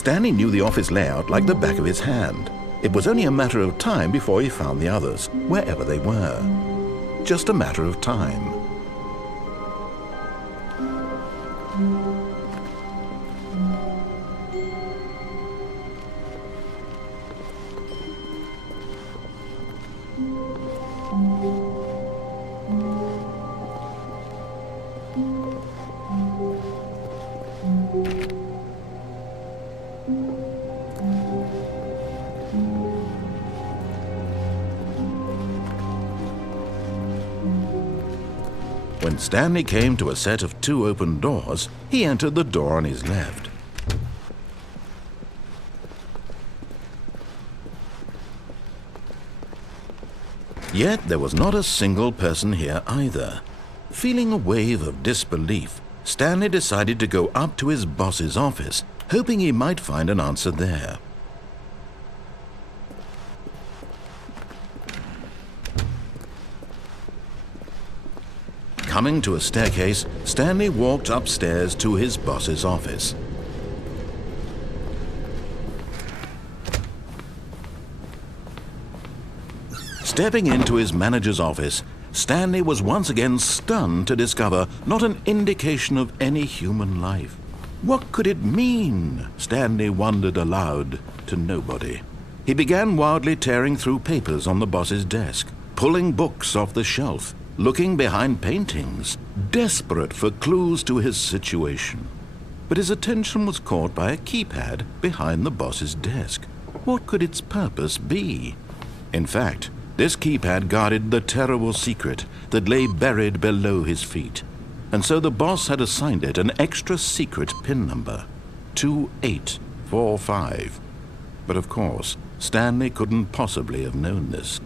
Stanley knew the office layout like the back of his hand. It was only a matter of time before he found the others, wherever they were. Just a matter of time. When Stanley came to a set of 2 open doors, he entered the door on his left. Yet there was not a single person here either. Feeling a wave of disbelief, Stanley decided to go up to his boss's office, hoping he might find an answer there. Coming to a staircase, Stanley walked upstairs to his boss's office. Stepping into his manager's office, Stanley was once again stunned to discover not an indication of any human life. What could it mean? Stanley wondered aloud to nobody. He began wildly tearing through papers on the boss's desk, pulling books off the shelf, looking behind paintings, desperate for clues to his situation. But his attention was caught by a keypad behind the boss's desk. What could its purpose be? In fact, this keypad guarded the terrible secret that lay buried below his feet. And so the boss had assigned it an extra secret PIN number, 2845. But of course, Stanley couldn't possibly have known this.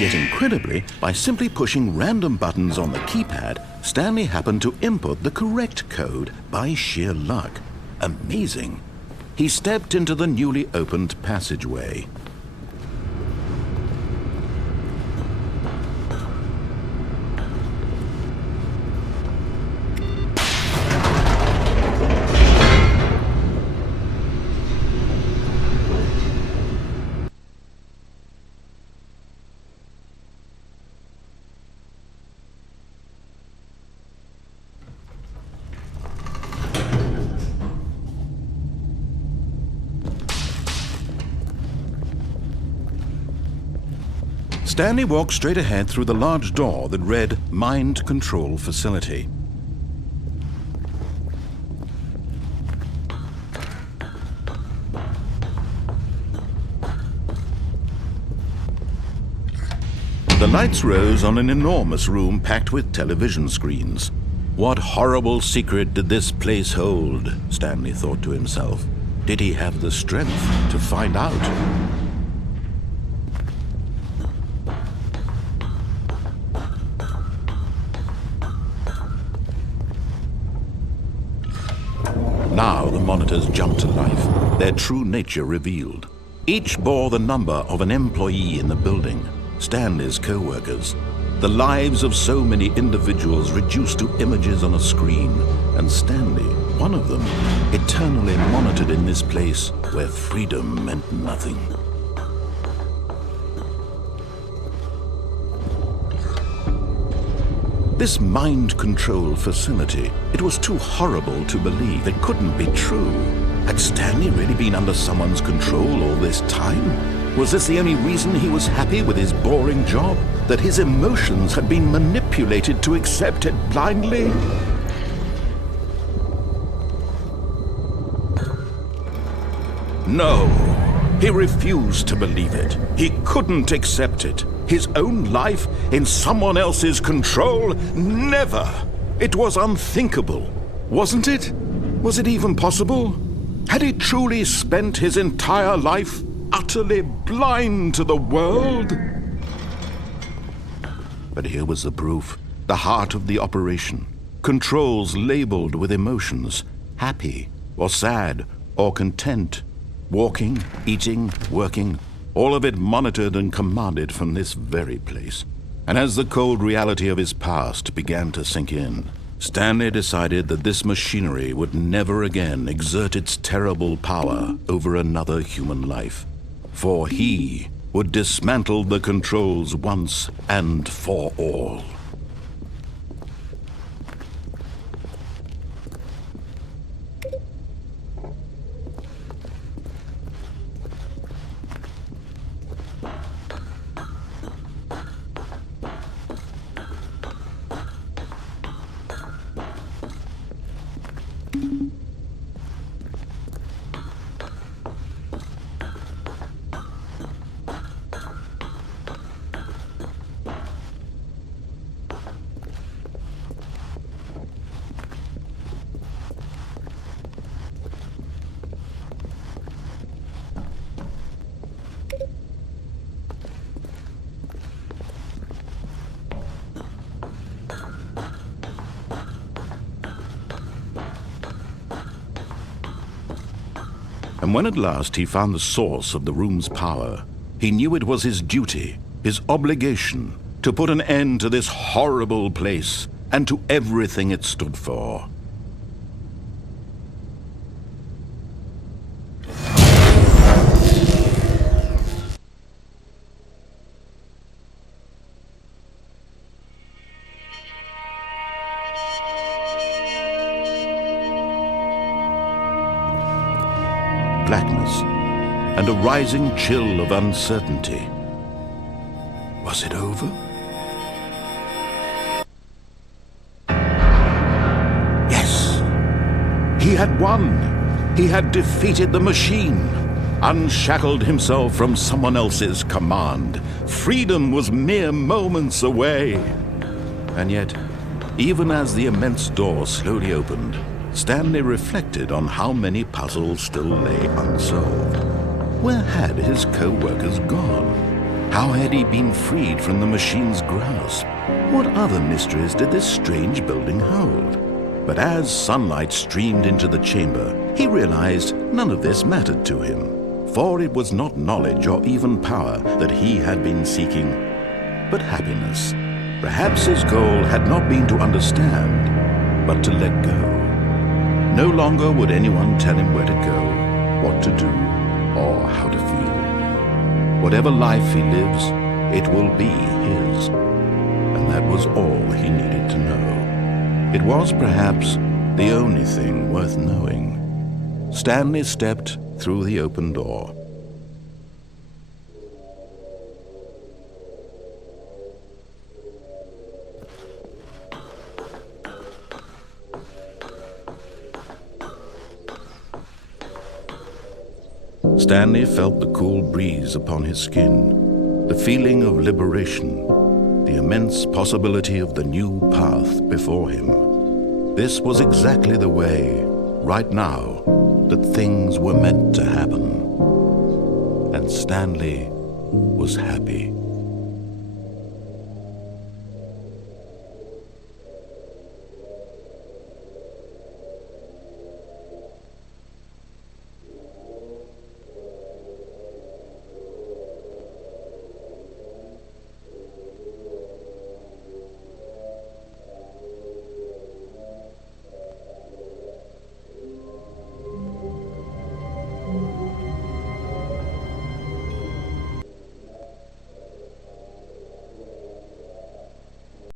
Yet incredibly, by simply pushing random buttons on the keypad, Stanley happened to input the correct code by sheer luck. Amazing. He stepped into the newly opened passageway. Stanley walked straight ahead through the large door that read Mind Control Facility. The lights rose on an enormous room packed with television screens. What horrible secret did this place hold? Stanley thought to himself. Did he have the strength to find out? Now the monitors jumped to life, their true nature revealed. Each bore the number of an employee in the building, Stanley's co-workers. The lives of so many individuals reduced to images on a screen, and Stanley, one of them, eternally monitored in this place where freedom meant nothing. This mind control facility, it was too horrible to believe. It couldn't be true. Had Stanley really been under someone's control all this time? Was this the only reason he was happy with his boring job? That his emotions had been manipulated to accept it blindly? No, he refused to believe it. He couldn't accept it. His own life in someone else's control? Never! It was unthinkable, wasn't it? Was it even possible? Had he truly spent his entire life utterly blind to the world? But here was the proof, the heart of the operation. Controls labeled with emotions, happy or sad or content, walking, eating, working, all of it monitored and commanded from this very place. And as the cold reality of his past began to sink in, Stainley decided that this machinery would never again exert its terrible power over another human life, for he would dismantle the controls once and for all. And when at last he found the source of the room's power, he knew it was his duty, his obligation, to put an end to this horrible place and to everything it stood for. Blackness and a rising chill of uncertainty. Was it over? Yes! He had won! He had defeated the machine, unshackled himself from someone else's command. Freedom was mere moments away. And yet, even as the immense door slowly opened, Stainley reflected on how many puzzles still lay unsolved. Where had his co-workers gone? How had he been freed from the machine's grasp? What other mysteries did this strange building hold? But as sunlight streamed into the chamber, he realized none of this mattered to him, for it was not knowledge or even power that he had been seeking, but happiness. Perhaps his goal had not been to understand, but to let go. No longer would anyone tell him where to go, what to do, or how to feel. Whatever life he lives, it will be his. And that was all he needed to know. It was perhaps the only thing worth knowing. Stainley stepped through the open door. Stainley felt the cool breeze upon his skin, the feeling of liberation, the immense possibility of the new path before him. This was exactly the way, right now, that things were meant to happen. And Stainley was happy.